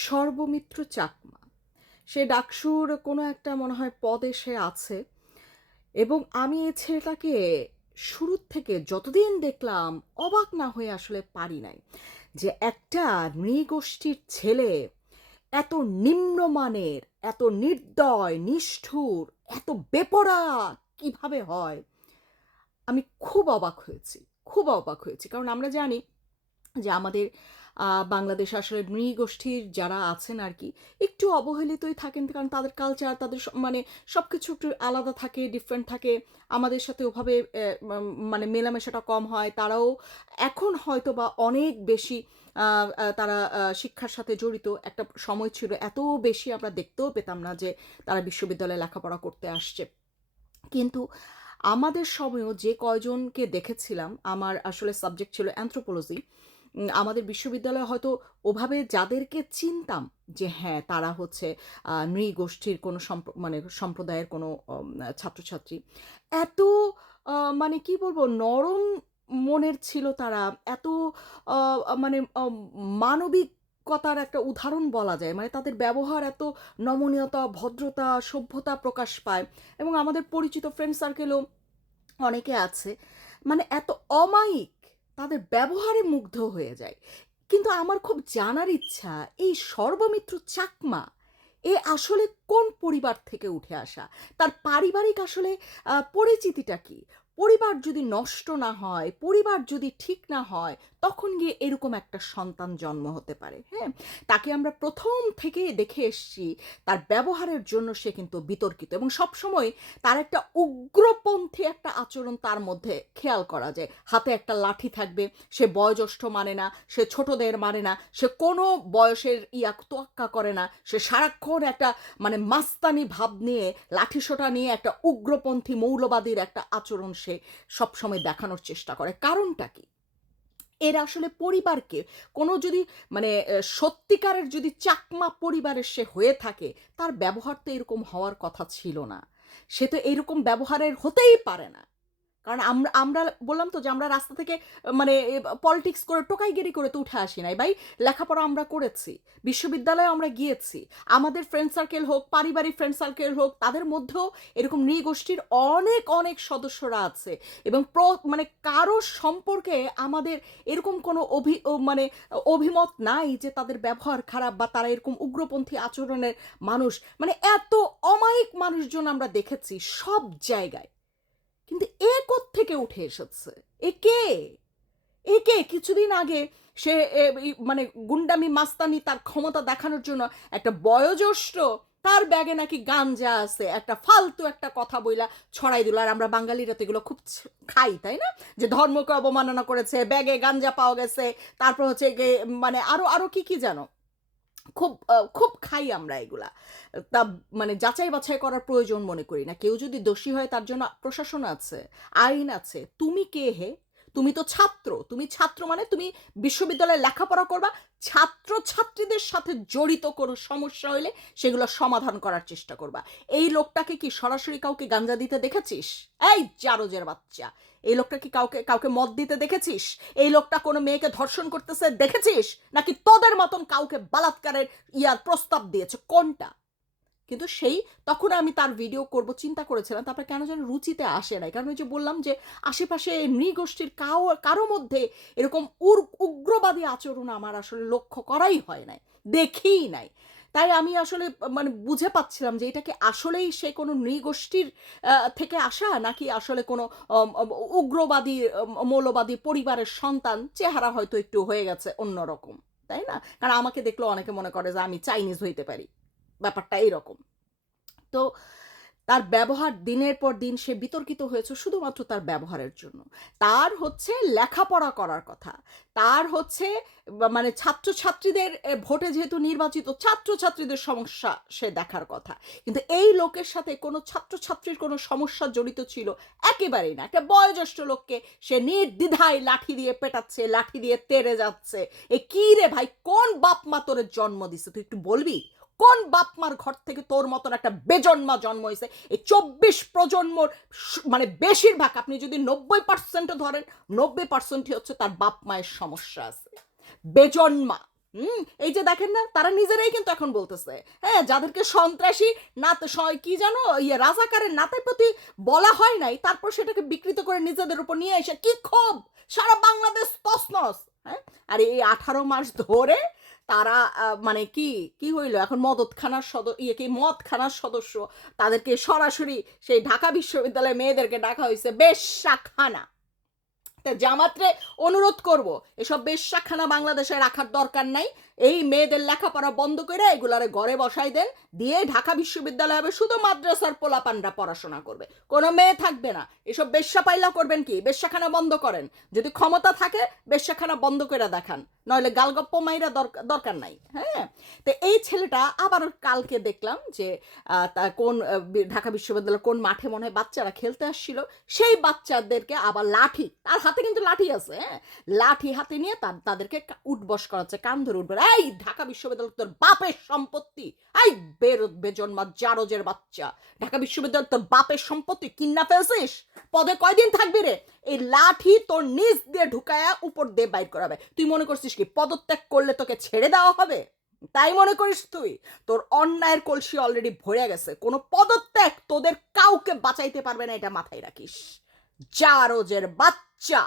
সর্বমিত্র চাকমা। সে ডাকসুর কোনো একটা মনে হয় পদে সে আছে, এবং আমি এই ছেলেটাকে শুরুর থেকে যতদিন দেখলাম অবাক না হয়ে আসলে পারি নাই যে একটা নৃগোষ্ঠীর ছেলে এত নিম্নমানের, এত নির্দয়, নিষ্ঠুর, এত বেপরা কিভাবে হয়। আমি খুব অবাক হয়েছি, খুব অবাক হয়েছি, কারণ আমরা জানি যে আমাদের বাংলাদেশে আসলে নৃগোষ্ঠীর যারা আছেন আর কি একটু অবহেলিতই থাকেন, কারণ তাদের কালচার, তাদের মানে সব কিছু একটু আলাদা থাকে, ডিফারেন্ট থাকে। আমাদের সাথে ওভাবে মানে মেলামেশাটা কম হয়। তারাও এখন হয়তো বা অনেক বেশি তারা শিক্ষার সাথে জড়িত। একটা সময় ছিল এত বেশি আমরা দেখতেও পেতাম না যে তারা বিশ্ববিদ্যালয়ে লেখাপড়া করতে আসছে। কিন্তু আমাদের সময়ও যে কয়জনকে দেখেছিলাম, আমার আসলে সাবজেক্ট ছিল অ্যানথ্রোপোলজি। আমাদের বিশ্ববিদ্যালয়ে হয়তো ওভাবে যাদেরকে চিনতাম যে হ্যাঁ তারা হচ্ছে নৃগোষ্ঠীর কোনো মানে সম্প্রদায়ের কোনো ছাত্রছাত্রী, এত মানে কি বলবো নরম মনের ছিল তারা, এত মানে মানবিকতার একটা উদাহরণ বলা যায়। মানে তাদের ব্যবহার এত নমনীয়তা, ভদ্রতা, সভ্যতা প্রকাশ পায়। এবং আমাদের পরিচিত ফ্রেন্ড সার্কেলও অনেকে আছে মানে এত অমায়িক, তাদের ব্যবহারে মুগ্ধ হয়ে যায়। কিন্তু আমার খুব জানার ইচ্ছা, এই সর্বমিত্র চাকমা এ আসলে কোন পরিবার থেকে উঠে আসা? তার পারিবারিক আসলে পরিচিতিটা কি? পরিবার যদি নষ্ট না হয়, পরিবার যদি ঠিক না হয়, তখন গিয়ে এরকম একটা সন্তান জন্ম হতে পারে, হ্যাঁ? তাকে আমরা প্রথম থেকেই দেখে এসছি তার ব্যবহারের জন্য সে কিন্তু বিতর্কিত, এবং সবসময় তার একটা উগ্রপন্থী একটা আচরণ তার মধ্যে খেয়াল করা যায়। হাতে একটা লাঠি থাকবে, সে বয়োজ্যেষ্ঠ মানে না, সে ছোটদের মানে না, সে কোনো বয়সের তোয়াক্কা করে না, সে সারাক্ষণ একটা মানে মাস্তানি ভাব নিয়ে, লাঠিসোঁটা নিয়ে একটা উগ্রপন্থী মৌলবাদীর একটা আচরণ সে সবসময় দেখানোর চেষ্টা করে। কারণটা কি? এর আসলে পরিবারকে কোনো যদি মানে সত্যিকারের যদি চাকমা পরিবারের সে হয়ে থাকে, তার ব্যবহার তো এরকম হওয়ার কথা ছিল না। সে তো এইরকম ব্যবহারের হতেই পারে না। কারণ আমরা আমরা বললাম তো যে আমরা রাস্তা থেকে মানে পলিটিক্স করে টোকাইগিরি করে তো উঠে আসি নাই ভাই। লেখাপড়া আমরা করেছি, বিশ্ববিদ্যালয়ে আমরা গিয়েছি। আমাদের ফ্রেন্ড সার্কেল হোক, পারিবারিক ফ্রেন্ড সার্কেল হোক, তাদের মধ্যেও এরকম নৃগোষ্ঠীর অনেক অনেক সদস্যরা আছে। এবং মানে কারো সম্পর্কে আমাদের এরকম কোনো মানে অভিমত নাই যে তাদের ব্যবহার খারাপ বা তারা এরকম উগ্রপন্থী আচরণের মানুষ। মানে এত অমায়িক মানুষজন আমরা দেখেছি সব জায়গায়। কিন্তু এ কোত্থেকে উঠে এসেছে? এ কে? এ কে? কিছুদিন আগে সে মানে গুন্ডামি মাস্তানি তার ক্ষমতা দেখানোর জন্য একটা বয়োজ্যেষ্ঠ তার ব্যাগে নাকি গাঞ্জা আছে, একটা ফালতু একটা কথা বইলা ছড়াই দিল। আর আমরা বাঙালিরা তো এগুলো খুব খাই, তাই না? যে ধর্মকে অবমাননা করেছে, ব্যাগে গাঞ্জা পাওয়া গেছে, তারপর হচ্ছে মানে আরো আরো কি কি জানো, খুব খুব খাই আমরা এগুলা। তা মানে যাচাই বাছাই করার প্রয়োজন মনে করি না। কেউ যদি দোষী হয় তার জন্য প্রশাসন আছে, আইন আছে। তুমি কে হে? তুমি তো ছাত্র। তুমি ছাত্র মানে তুমি বিশ্ববিদ্যালয়ে লেখাপড়া করবা, ছাত্র ছাত্রীদের সাথে জড়িত কোনো সমস্যা হইলে সেগুলো সমাধান করার চেষ্টা করবা। এই লোকটাকে কি সরাসরি কাউকে গাঞ্জা দিতে দেখেছিস? এই জারজের বাচ্চা, এই লোকটা কি কাউকে কাউকে মদ দিতে দেখেছিস? এই লোকটা কোনো মেয়েকে ধর্ষণ করতেছে দেখেছিস? নাকি তোদের মতন কাউকে বলাৎকারের প্রস্তাব দিয়েছে? কোনটা? কিন্তু সেই তখন আমি তার ভিডিও করব চিন্তা করেছিলাম, তারপরে কেন যেন রুচিতে আসে নাই। কারণ ওই যে বললাম যে আশেপাশে নৃগোষ্ঠীর কারো মধ্যে এরকম উগ্রবাদী আচরণ আমার আসলে লক্ষ্য করাই হয় নাই, দেখিই নাই। তাই আমি আসলে মানে বুঝে পাচ্ছিলাম যে এটা কি আসলেই সে কোনো নৃগোষ্ঠীর থেকে আসা, নাকি আসলে কোনো উগ্রবাদী মৌলবাদী পরিবারের সন্তান। চেহারা হয়তো একটু হয়ে গেছে অন্যরকম, তাই না? কারণ আমাকে দেখলেও অনেকে মনে করে যে আমি চাইনিজ হইতে পারি, ব্যাপারটা এইরকম। তো তার ব্যবহার দিনের পর দিন সে বিতর্কিত হয়েছে শুধুমাত্র তার ব্যবহারের জন্য। তার হচ্ছে লেখাপড়া করার কথা, তার হচ্ছে মানে ছাত্রছাত্রীদের ভোটে যেহেতু নির্বাচিত, ছাত্রছাত্রীদের সমস্যা সে দেখার কথা। কিন্তু এই লোকের সাথে কোনো ছাত্রছাত্রীর কোনো সমস্যা জড়িত ছিল একেবারেই না। একটা বয়োজ্যেষ্ঠ লোককে সে নির্দ্বিধায় লাঠি দিয়ে পেটাচ্ছে, লাঠি দিয়ে তেড়ে যাচ্ছে। এ কি রে ভাই, কোন বাপ মা তোর জন্ম দিছে তুই একটু বলবি? কোন বাপ মার ঘর থেকে তোর মতন একটা বেজন্মা জন্ম হয়েছে? এই 24 প্রজন্মর মানে বেশিরভাগ, আপনি যদি 90% ধরেন, 90%ই হচ্ছে তার বাপ মায়ের সমস্যা আছে, বেজন্মা। এই যে দেখেন না, তারা নিজেরাই কিন্তু এখন বলতেছে, হ্যাঁ, যাদেরকে সন্ত্রাসী না কি জানো ইয়ে রাজাকারের নাতাপতি বলা হয় নাই, তারপর সেটাকে বিকৃত করে নিজেদের উপর নিয়ে এসে কি ক্ষোভ, সারা বাংলাদেশ তছনছ। হ্যাঁ, আর এই 18 মাস ধরে তারা মানে কি কি হইলো এখন মদতখানার ইয়ে কি মদখানার সদস্য, তাদেরকে সরাসরি সেই ঢাকা বিশ্ববিদ্যালয়ে মেয়েদেরকে ডাকা হয়েছে বেশ্যাখানা। তা জামাতরে অনুরোধ করব, এসব বেশ্যাখানা বাংলাদেশে রাখার দরকার নাই। এই মেয়েদের লেখাপড়া বন্ধ করে এগুলারে ঘরে বসাই দেন, দিয়ে ঢাকা বিশ্ববিদ্যালয় হবে শুধু মাদ্রাসার পোলাপানরা পড়াশোনা করবে, কোনো মেয়ে থাকবে না। এসব বেশ্যা পাইলা করবেন কি, বেশ্যাখানা বন্ধ করেন, যদি ক্ষমতা থাকে বেশ্যাখানা বন্ধ করে দেখান, নইলে গালগপ্প মাইরা দরকার নাই। হ্যাঁ, তো এই ছেলেটা আবার কালকে দেখলাম যে কোন ঢাকা বিশ্ববিদ্যালয়ের কোন মাঠে মনে হয় বাচ্চারা খেলতে আসছিল, সেই বাচ্চাদেরকে আবার লাঠি, তার হাতে কিন্তু লাঠি আছে, হ্যাঁ, লাঠি হাতে নিয়ে তাদেরকে উঠবস করাচ্ছে, কান ধরে উঠবে, এই ঢাকা বিশ্ববিদ্যালয় তোর বাপের সম্পত্তি, এই বেজন্মা জারজের বাচ্চা, ঢাকা বিশ্ববিদ্যালয় তোর বাপের সম্পত্তি কিন্না ফেলছিস, পদে কয়দিন থাকবি রে, এই লাঠি তোর নিচ দিয়ে ঢুকায়া উপর দিয়ে বাইর করাবে। তুই মনে করছিস কি পদত্যাগ করলে তোকে ছেড়ে দেওয়া হবে? তাই মনে করিস তুই? তোর অন্যায়ের কলসি অলরেডি ভরে গেছে, কোনো পদত্যাগ তোদের কাউকে বাঁচাইতে পারবে না, এটা মাথায় রাখিস, জারজের বাচ্চা।